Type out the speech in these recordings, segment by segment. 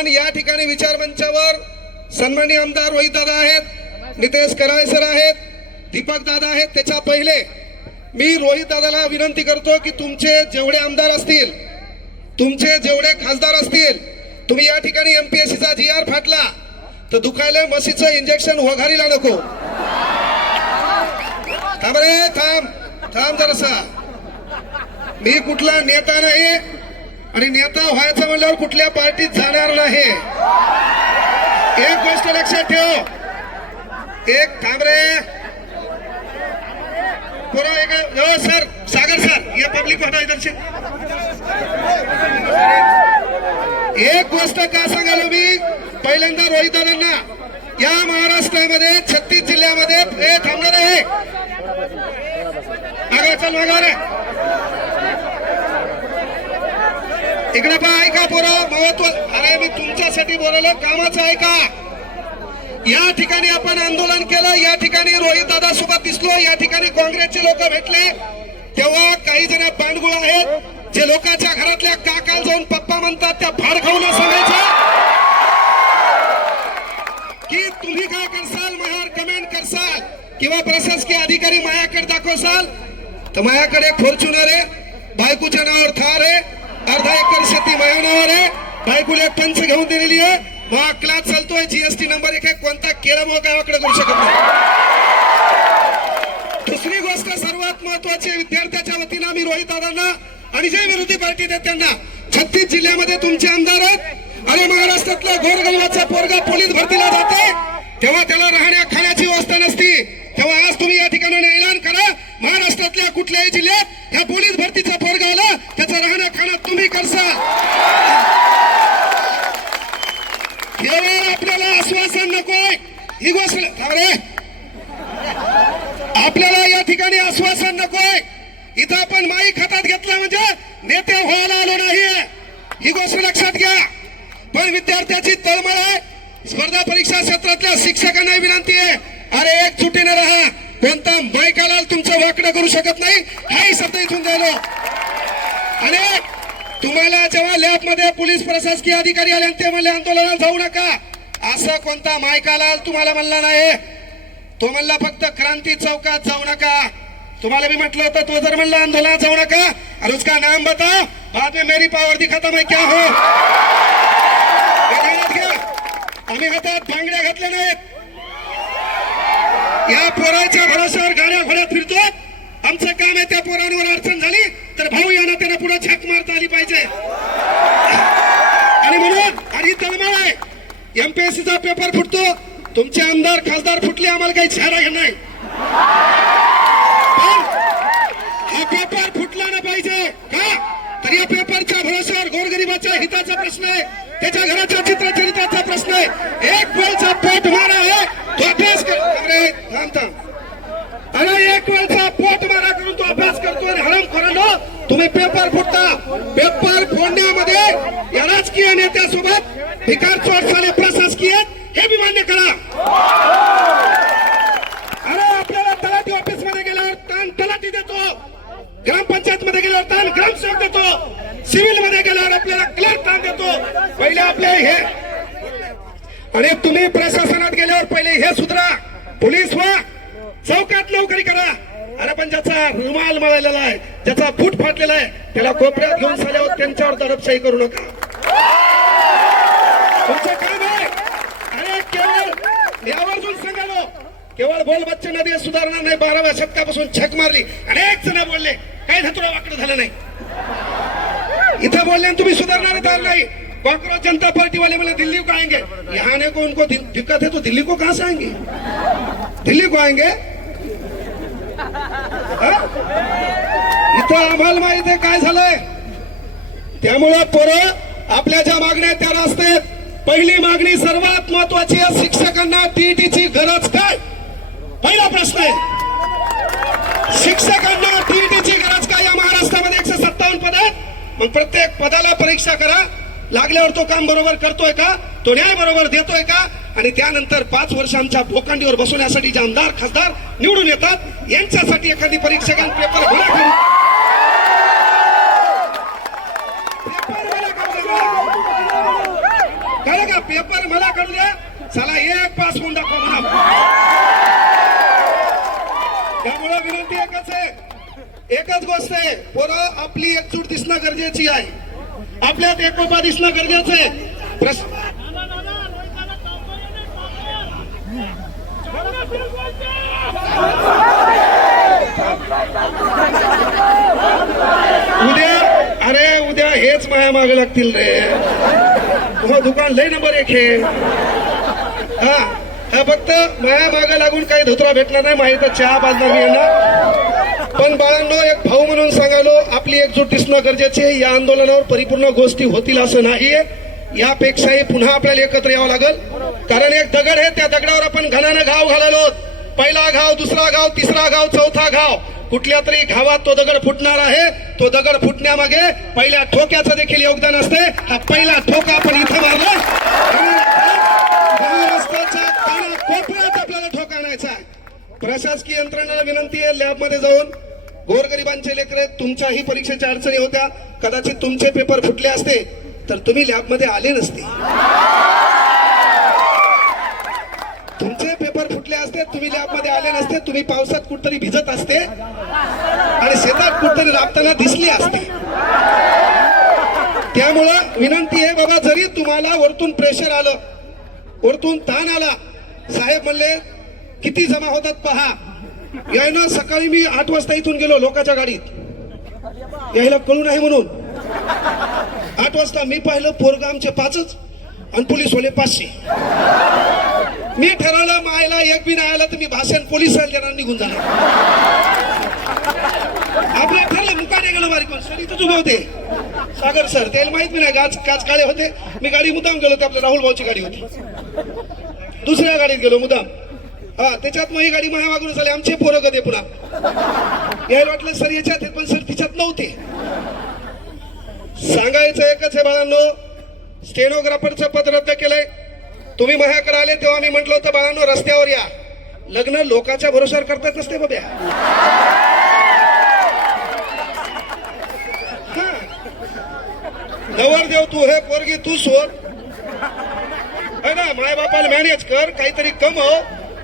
पण या ठिकाणी विचार मंचावर सन्माननीय आमदार रोहित दादा आहेत, नितेश कराळे सर आहेत, दीपक दादा आहेत. त्याच्या पहिले मी रोहित दादाला विनंती करतो की तुमचे जेवढे आमदार असतील, तुमचे जेवढे खासदार असतील, तुम्ही या ठिकाणी एमपीएससीचा GR फाटला तर दुखायला म्हशीचं इंजेक्शन वघारीला नको. थांब रे, थांब जरासा. मी कुठला नेता नाही आणि नेता व्हायचं म्हणल्यावर कुठल्या पार्टीत जाणार नाही. एक गोष्ट लक्षात ठेव. एक थांब रे पुरा एक सर, सागर सर, ये पब्लिक होता इधर से. एक गोष्ट का सांगालो मी पहिल्यांदा रोहित दादांना, या महाराष्ट्रामध्ये 36 जिल्ह्यामध्ये हे थांबणार आहे. आगे चल मागा इकडे पहा. ऐका पोरं, महत्व. अरे मी तुमच्यासाठी बोललो, कामाचं ऐका. या ठिकाणी आपण आंदोलन केलं, या ठिकाणी रोहित दादा सोबत दिसलो, या ठिकाणी काँग्रेसचे लोक भेटले. तेव्हा काही जण बांडगुळ आहेत जे लोकांच्या घरातल्या काकाला जाऊन पप्पा म्हणतात, त्या फाड खाऊन सांगायचं की तुम्ही काय करसाल, माझ्यावर कमेंट करसाल किंवा प्रशासकीय अधिकारी माझ्याकडे दाखवसाल तर माझ्याकडे फॉर्च्युनर आहे, बायकोच्या नावावर थार आहे, अर्धा एकर शेती माझ्या नावावर आहे, बायकोला एक पंच घेऊन दिलेली आहे, मग क्लास चालतोय, GST नंबर 1 आहे, कोणता केळं गावाकडे करू शकत नाही. दुसरी गोष्ट सर्वात महत्वाची, विद्यार्थ्याच्या वतीनं आम्ही रोहित दादांना आणि जे विरोधी पार्टी आहेत त्यांना, 36 जिल्ह्यामध्ये तुमचे आमदार आहेत. अरे महाराष्ट्रातला गोरगरिबाचा पोरगा पोलीस भरतीला जाते तेव्हा त्याला राहण्या खाण्याची व्यवस्था नसती, तेव्हा आज तुम्ही या ठिकाणी ऐलान करा, महाराष्ट्रातल्या कुठल्याही जिल्ह्यात या पोलीस भरतीचा पोरगा आला त्याचा राहण्या खाणं तुम्ही करसाल. आपल्याला आश्वासन नकोय, ही गोष्ट आपल्याला या ठिकाणी आश्वासन नकोय. इथं आपण माईक हातात घेतला म्हणजे नेते व्हायला आलो नाहीये, ही गोष्ट लक्षात घ्या. पण विद्यार्थ्याची तळमळ आहे. स्पर्धा परीक्षा क्षेत्रातल्या शिक्षकांना विनंती आहे, अरे एकजुटीने राहा, कोणता बायकाला तुमचं वाकडं करू शकत नाही, हाही शब्द इथून द्यायलो. आणि तुम्हाला जेव्हा लॅबमध्ये पोलीस प्रशासकीय अधिकारी आले ते म्हणले आंदोलनात जाऊ नका, असं कोणता मायकाला तुम्हाला म्हणला नाही. तो म्हणला फक्त क्रांती चौकात जाऊ नका. तुम्हाला मी म्हटलं होतं, तो जर म्हणला आंदोलनात जाऊ नका और उसका नाम बताओ, बाद में मेरी पावर दिखाता मैं क्या हो. आम्ही हातात भांगड्या घातल्या नाहीत, या पोराच्या भरोश्यावर गाड्या घोड्यात फिरतो. आमचं काम आहे त्या पोरांवर अडचण झाली तर भाऊ यांना त्यांना पुढे झक मारता आली पाहिजे. आणि म्हणून आणि तळमळ आहे, एमपीएससीचा पेपर फुटतो, तुमचे आमदार खासदार फुटले, आम्हाला काही छाडा घेणार नाही. हा पेपर फुटला ना पाहिजे का, तर या पेपरच्या भरोश्यावर गोरगरिबाच्या हिताचा प्रश्न आहे, त्याच्या घराच्या चित्रचरित्राचा प्रश्न आहे. एक वेळचा पोट मारा आहे तो अभ्यास कर. अरे थांब, अरे एक वेळचा पोट मारा करून तो अभ्यास करतो आणि हरामखोरांनो तुम्ही पेपर फुटता. पेपर फोडण्यामध्ये या राजकीय नेत्यासोबत भिकार चोट झाले प्रशासकीय हे बी मान्य करा. अरे आपल्याला तलाठी ऑफिस मध्ये गेल्यावर ताण तलाठी देतो, ग्रामपंचायत मध्ये गेल्यावर ताण ग्रामसेवक देतो, सिव्हिल मध्ये गेल्यावर आपल्याला क्लर्क ताण देतो. पहिले आपले हे, आणि तुम्ही प्रशासनात गेल्यावर पहिले हे सुधरा, पोलीस व्हा, चौकात नोकरी करा. अरे पण ज्याचा रुमाल मळलेला आहे, ज्याचा फूट फाटलेला आहे, त्याला कोपऱ्यात घेऊन साल्यावर त्यांच्यावर दडपशाही करू नका. तुमचं काम आहे. अरे केवळ यावरून सांगालो, केवळ बोल बच्चन नदी सुधारणार नाही. 12व्या शतकापासून छक मारली, अनेक जण बोलले, काही धतुरा वाकडं झालं नाही. इथं बोलले तुम्ही सुधारणार नाही. कांग्रेस जनता पार्टी वाले बोले दिल्ली को आएंगे, यहाँ ने को उनको दिक्कत है तो दिल्ली को कहां से आएंगे, दिल्ली को आएंगे. इथं आम्हाला माहित आहे काय झालंय. त्यामुळं पोरं आपल्या ज्या मागण्या त्या रास्तेत. पहिली मागणी सर्वात महत्वाची आहे, शिक्षकांना टीईटीची गरज काय, पहिला प्रश्न आहे. शिक्षकांना टीईटीची गरज काय. या महाराष्ट्रामध्ये 157 पद आहेत, मग प्रत्येक पदाला परीक्षा करा, लागल्यावर तो काम बरोबर करतोय का, तो न्याय बरोबर देतोय का, आणि त्यानंतर 5 वर्ष आमच्या भोकांडीवर बसवण्यासाठी जे आमदार खासदार निवडून येतात यांच्यासाठी एखादी परीक्षकां पेपर भरा करू. कळलं का? पेपर मला कळू द्या, चला एक पास होऊन दाखवा म्हणा. त्यामुळे विनंती एकच आहे, एकच गोष्ट आहे, पोरं आपली एकजूट दिसणं गरजेची आहे, आपल्यात एकोपा दिसणं गरजेचं आहे. उद्या हेच माया मागे लागतील रे. तुम्हाला दुकान लय नंबर 1 आहे. हा फक्त माया मागे लागून काही धोत्रा भेटणार नाही, माहिती चहा बाजणार मी यांना. पण बाळांनो, एक भाऊ म्हणून सांगालो, आपली एकजूट दिसणं गरजेचे आहे. या आंदोलनावर परिपूर्ण गोष्टी होतील असं नाहीये, यापेक्षाही पुन्हा आपल्याला एकत्र यावं लागेल. कारण एक दगड आहे, त्या दगडावर आपण घणानं घाव घालालो. पहिला घाव, दुसरा घाव, तिसरा घाव, चौथा घाव, कुठल्या तरी घावात तो दगड फुटणार आहे. तो दगड फुटण्यामागे पहिल्या ठोक्याचं देखील योगदान असते. हा पहिला ठोका आपण इथं मारला, कोपऱ्यात आपल्याला ठोका आणायचा आहे. प्रशासकीय यंत्रणेला विनंती आहे, लॅबमध्ये जाऊन गोरगरिबांचे लेकरे, तुमच्याही परीक्षेच्या अडचणी होत्या, कदाचित तुमचे पेपर फुटले असते तर तुम्ही लॅबमध्ये आले नसते. तुमचे पेपर फुटले असते, तुम्ही लॅबमध्ये आले नसते, तुम्ही पावसात कुठतरी भिजत असते आणि शेतात कुठतरी राबताना दिसली असते. त्यामुळं विनंती आहे बाबा, जरी तुम्हाला वरतून प्रेशर आलं, वरतून ताण आला, साहेब म्हणले किती जमा होतात पहा. यायनं सकाळी मी 8 वाजता इथून गेलो लोकांच्या गाडीत, यायला कळू नाही म्हणून. 8 वाजता मी पाहिलं पोरगा आमचे 5च आणि पोलीस वाले 500. मी ठरवलं मायला एक बी नाही आला तर मी भाषण पोलिसांना देणार, निघून जाणार. आपलं ठरलं, मुकाने गेलो बारीक सर इथंच उभे होते सागर सर, त्याला माहित नाही काच काळे होते. मी गाडी मुद्दाम गेलो, ते आपल्या राहुल भाऊची गाडी होती, दुसऱ्या गाडीत गेलो मुद्दाम. हा त्याच्यात मग ही गाडी माझ्या मागून झाली, आमचे पोरं कधी पुन्हा यायला वाटलं सर याच्यात, पण सर तिच्यात नव्हते. सांगायचं एकच आहे बाळांनो, स्टेनोग्राफरचं पद रद्द केलंय. तुम्ही माझ्याकडे आले तेव्हा मी म्हटलं होतं बाळांनो रस्त्यावर या. लग्न लोकांच्या भरोशावर करतात नसते बाब्या. नवरदेव तू हे, पोरगी तू सोड है ना, माय बापाला मॅनेज कर, काहीतरी कमव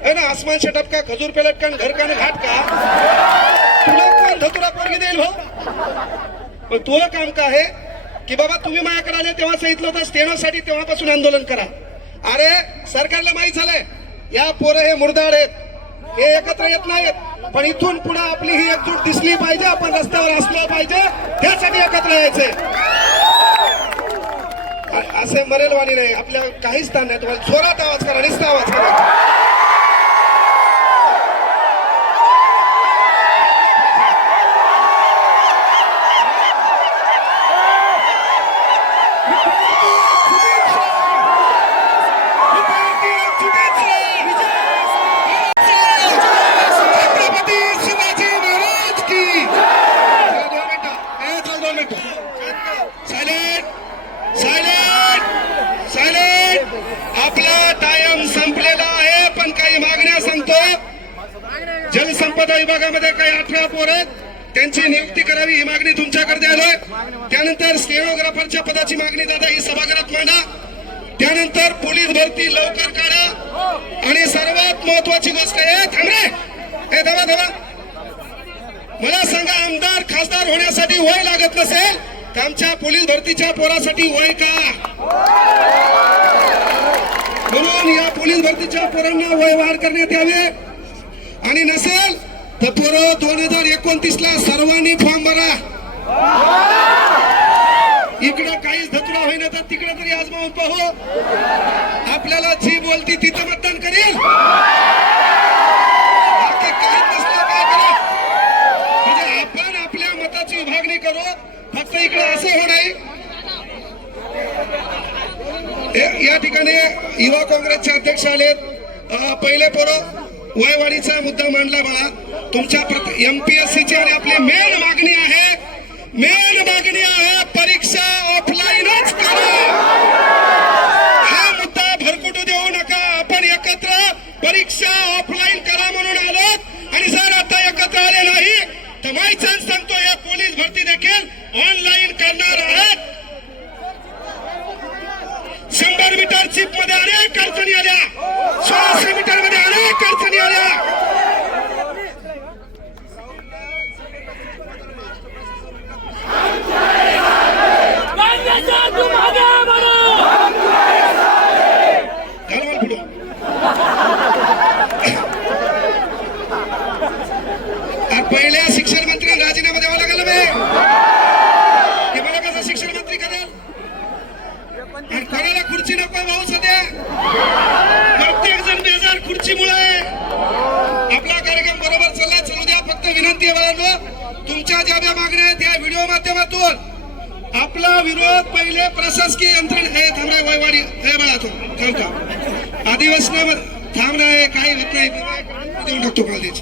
है ना. आसमान से टपका, खजूर पे लटका, घर का घाट का, तुला कोण धतुरा पोरगी देईल भाऊ. पण तुला काम का आहे की बाबा तुम्ही माझ्याकडे आले तेव्हा सांगितलं होतं स्टेनोसाठी, तेव्हापासून आंदोलन करा. अरे सरकारला माहित झालंय या पोरं हे मुर्दाड आहेत, हे एकत्र येत नाहीत, पण इथून पुढे आपली ही एकजूट दिसली पाहिजे, आपण रस्त्यावर असलो पाहिजे, त्यासाठी एकत्र यायचंय. असे मरेलवाणी नाही, आपल्या काहीच स्थान नाही. तुम्हाला जोरात आवाज करा, नुसता आवाज करा. आपला टाइम संपलेला आहे, पण काही मागण्या सांगतो. जलसंपदा विभागामध्ये काही 18 पोर आहेत, त्यांची नियुक्ती करावी ही मागणी तुमच्याकडे द्यायलोय. त्यानंतर स्टेनोग्राफरच्या पदाची मागणी दादा ही सभागृहात मांडा. त्यानंतर पोलीस भरती लवकर काढा. आणि सर्वात महत्वाची गोष्ट आहे, थांबरे धावा धावा, मला सांगा, आमदार खासदार होण्यासाठी वय लागत नसेल तर आमच्या पोलीस भरतीच्या पोरासाठी वय का? म्हणून या पोलीस भरतीच्या पोरांना वय वाढ करण्यात यावे. आणि नसेल तर पोरं 2029 ला सर्वांनी फॉर्म भरा. इकडं काहीच धतुरा होईना तर तिकडे तरी आजमावून पाहू. आपल्याला जी बोलती तिथं मतदान करेल, काही नसलं काय करा. म्हणजे आपण आपल्या मताची विभागणी करू, फक्त इकडे असं हो नाही. या ठिकाणी युवा काँग्रेसचे अध्यक्ष आलेत. पहिले पोरं वयवाढीचा मुद्दा मांडला बाळा. तुमच्या एमपीएससीची आणि आपली मेन मागणी आहे, परीक्षा ऑफलाईनच करा. हा मुद्दा भरकुटू देऊ नका. आपण एकत्र परीक्षा ऑफलाईन करा म्हणून आलोत. आणि जर आता एकत्र आले नाही तर माय चान्स सांगतो, या पोलीस भरती देखील ऑनलाईन करणार आहेत. 100 मीटर चिप मध्ये अनेक अडचणी आल्या, 1600 मीटर मध्ये अनेक अडचणी आल्या. पहिल्या शिक्षण मंत्री राजीनामा द्यावा लागला मला कसं शिक्षण मंत्री करेल आणि कोणाला खुर्ची नको भाऊ सध्या प्रत्येक जण बेजार खुर्चीमुळे. आपला कार्यक्रम बरोबर चालला, चालू द्या. फक्त विनंती आहे बाळांनो, तुमच्या ज्या ज्या मागण्या आहेत या व्हिडिओ माध्यमातून आपला विरोध पहिले प्रशासकीय यंत्रणा हे थांबणार वयवाडी हे बाळा तो थांबता अधिवेशनामध्ये थांबणार काही होत नाही देऊन टाकतो कॉलेज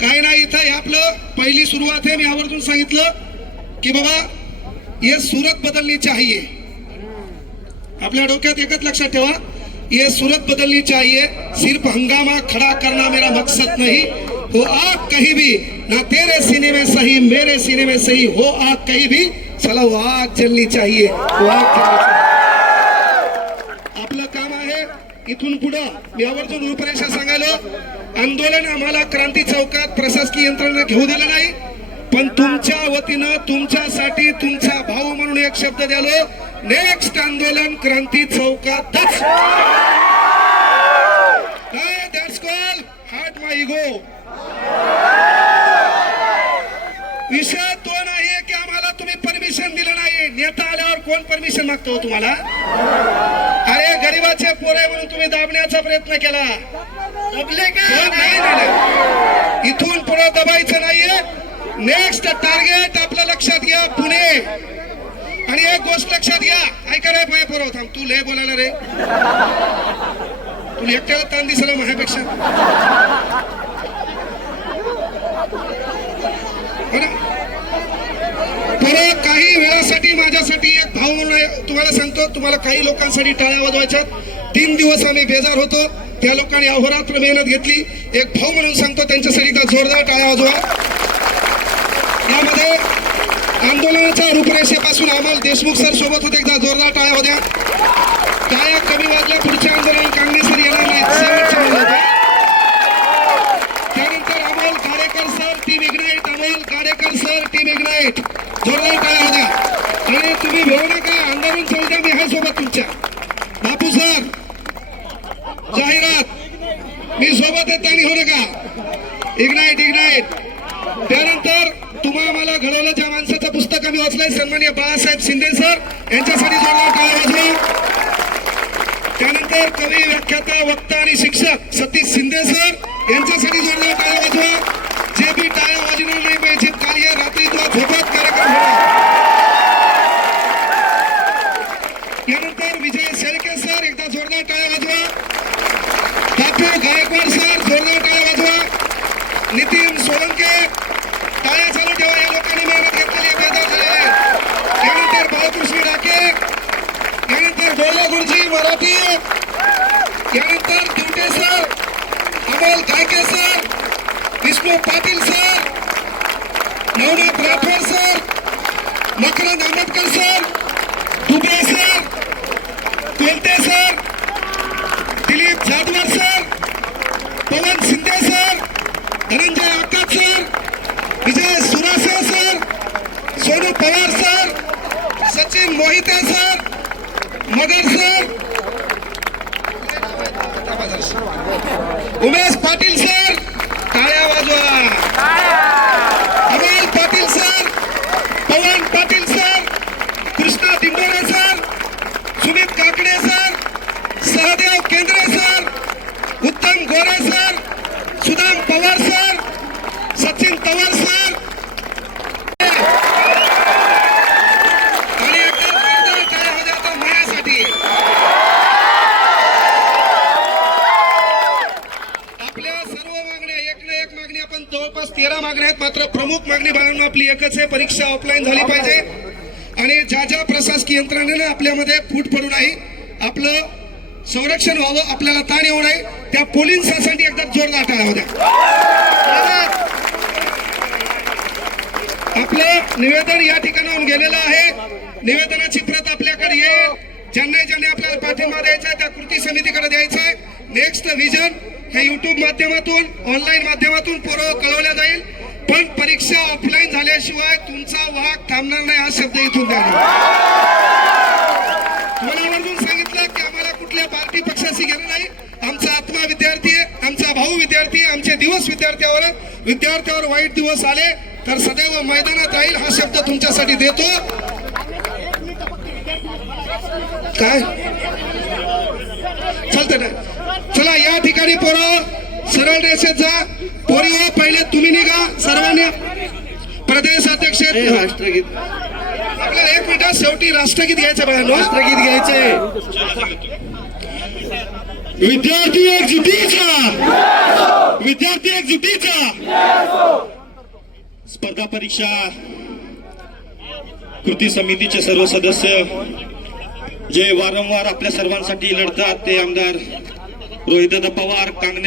काही नाही. इथं हे आपलं पहिली सुरुवात आहे. मी आवर्जून सांगितलं की बाबा ये सूरत बदलनी चाहिए. आपल्या डोक्यात एकच लक्षात ठेवा, ये सूरत बदलनी चाहिए. सिर्फ हंगामा खड़ा करना मेरा मकसद नहीं. हो आग कहीं भी ना तेरे सीने में सही मेरे सीने में सही, हो आग कहीं भी चला वो आग जलनी चाहिए. वो आग जलनी चाहिए. आपलं काम आहे इथून पुढं मी आवर्जून रूपरेषा सांगायला. आंदोलन आम्हाला क्रांती चौकात प्रशासकीय यंत्रणा घेऊ दिलं नाही, पण तुमच्या वतीनं तुमच्यासाठी तुमचा भाऊ म्हणून एक शब्द द्यालो, नेक्स्ट आंदोलन क्रांती चौकातच. That's call hurt my ego. विषय तो नाहीये की आम्हाला तुम्ही परमिशन दिलं नाही. नेता आल्यावर कोण परमिशन मागतो तुम्हाला? अरे गरीबाचे पोरे म्हणून तुम्ही दाबण्याचा प्रयत्न केला, नाही. इथून पुढे दबायचं नाहीये. नेक्स्ट टार्गेट आपलं लक्षात घ्या पुणे. आणि एक गोष्ट लक्षात घ्या, ऐका रे पाय पोरव थांब, तू लय बोलायला रे, तू एकट्याला ताण दिसला माझ्यापेक्षा. परत काही वेळासाठी माझ्यासाठी एक भाऊ म्हणून तुम्हाला सांगतो, तुम्हाला काही लोकांसाठी टाळ्या वाजवायच्या. 3 दिवस आम्ही बेजार होतो, त्या लोकांनी अहोरात्र मेहनत घेतली. एक भाऊ म्हणून सांगतो त्यांच्यासाठी एकदा जोरदार टाळ्या वाजवा. यामध्ये आंदोलनाच्या रूपरेषेपासून अमोल देशमुख सर सोबत होते, एकदा जोरदार टाळ्या होत्या. टाळ्या कमी वाजल्या, पुढच्या आंदोलन काँग्रेस सर येणार नाहीत. त्यानंतर Amol Gadekar sir team ignite, Amol Gadekar sir team ignite, जोरदार टाळ्या होत्या. आणि तुम्ही भेऊ नका, आंदोलन चालू द्या, मी आहे सोबत तुमच्या. बापू सर जाहिरात मी सोबत आहे, त्यांनी होऊ नका. Ignite ignite. त्यानंतर तुम्हा मला घडवलं ज्या माणसाचं पुस्तक आम्ही वाचलंय, सन्माननीय बाळासाहेब शिंदे सर, यांच्यासाठी जोरदार टाळ्या वाजवा. त्यानंतर कवी व्याख्याता वक्ता आणि शिक्षक सतीश शिंदे सर, यांच्यासाठी जोरदार टाळ्या वाजवा. जे बी टाळ्या वाजवणार नाही पाहिजे, काल या रात्री तुला झोपत कार्यक्रम होणार. यानंतर विजय शेळके सर, एकदा जोरदार टाळ्या वाजवा. बापू गायकवाड सर, जोरदार टाळ्या वाजवा. नितीन सोलंके, टाळ्या चालू ठेवा, या लोकांनी मेहनत घेतलेली बेदार झालेले. यानंतर बाळकृष्ण डाके, यानंतर गोला गुरुजी मराठी, यानंतर Divate sir, Amol Gaike sir, Vishnu Patil sir, Navnath Rathod sir, Makrand Ambedkar sir, Dube sir, Kolte sir, Dilip Jadhavar sir, Pawan Shinde sir, Dhananjay Akash sir, Vijay Surase sir, Sonu Pawar sir, Sachin Mohite sir, Magar sir, Umesh Patil sir, टाळ्या वाजवा. Amol Patil sir, Pawan Patil sir, Krishna Dindore sir, Sumit Kakade sir, Sahadev Kendre sir, Uttam Gore sir, Sudam Pawar sir, Sachin Pawar sir. आणि टाळ्या हो जातात माझ्यासाठी. आपल्या सर्व मागण्या एक ना एक मागणी, आपण जवळपास 13 मागण्या आहेत, मात्र प्रमुख मागणी बाळांनो आपली एकच आहे, परीक्षा ऑफलाईन झाली पाहिजे. आणि ज्या ज्या प्रशासकीय यंत्रणेने आपल्यामध्ये फूट पडू नाही, आपलं संरक्षण व्हावं, आपल्याला ताण येऊ नये, त्या पोलिसांसाठी एकदा जोरदार टाळ्या होत्या. आपलं निवेदन या ठिकाणाहून गेलेलं आहे. निवेदनाची प्रत आपल्याकडे येईल. ज्यांनी आपल्याला पाठिंबा द्यायचा आहे त्या कृती समितीकडे द्यायचा आहे. नेक्स्ट व्हिजन हे युट्यूब माध्यमातून ऑनलाईन माध्यमातून पूर्व कळवल्या जाईल. पण परीक्षा ऑफलाईन झाल्याशिवाय तुमचा वाहक थांबणार नाही हा शब्द इथून द्या. तुम्हाला आवर्जून सांगितलं की आम्हाला कुठल्या पार्टी पक्षाशी घेणं नाही. आमचा आत्मा विद्यार्थी आहे, आमचा भाऊ विद्यार्थी आहे. आमचे दिवस विद्यार्थ्यावर वाईट दिवस आले तर सदैव मैदानात राहील हा शब्द तुमच्यासाठी देतो. काय चालतं ना. चला या ठिकाणी पोरं सरळ रेषेत जा. पोरी हो पहिले तुम्ही निघा सर्वांनी. प्रदेश अध्यक्ष राष्ट्रगीत आपल्याला 1 मिनिटात शेवटी राष्ट्रगीत घ्यायचं बघा. राष्ट्रगीत घ्यायचंय. विद्यार्थी एकजुटीचा, विद्यार्थी एकजुटीचा. स्पर्धा परीक्षा कृती समितीचे सर्व सदस्य जे वारंवार आपल्या सर्वांसाठी लढतात ते आमदार रोहितदादा पवार, कांगणे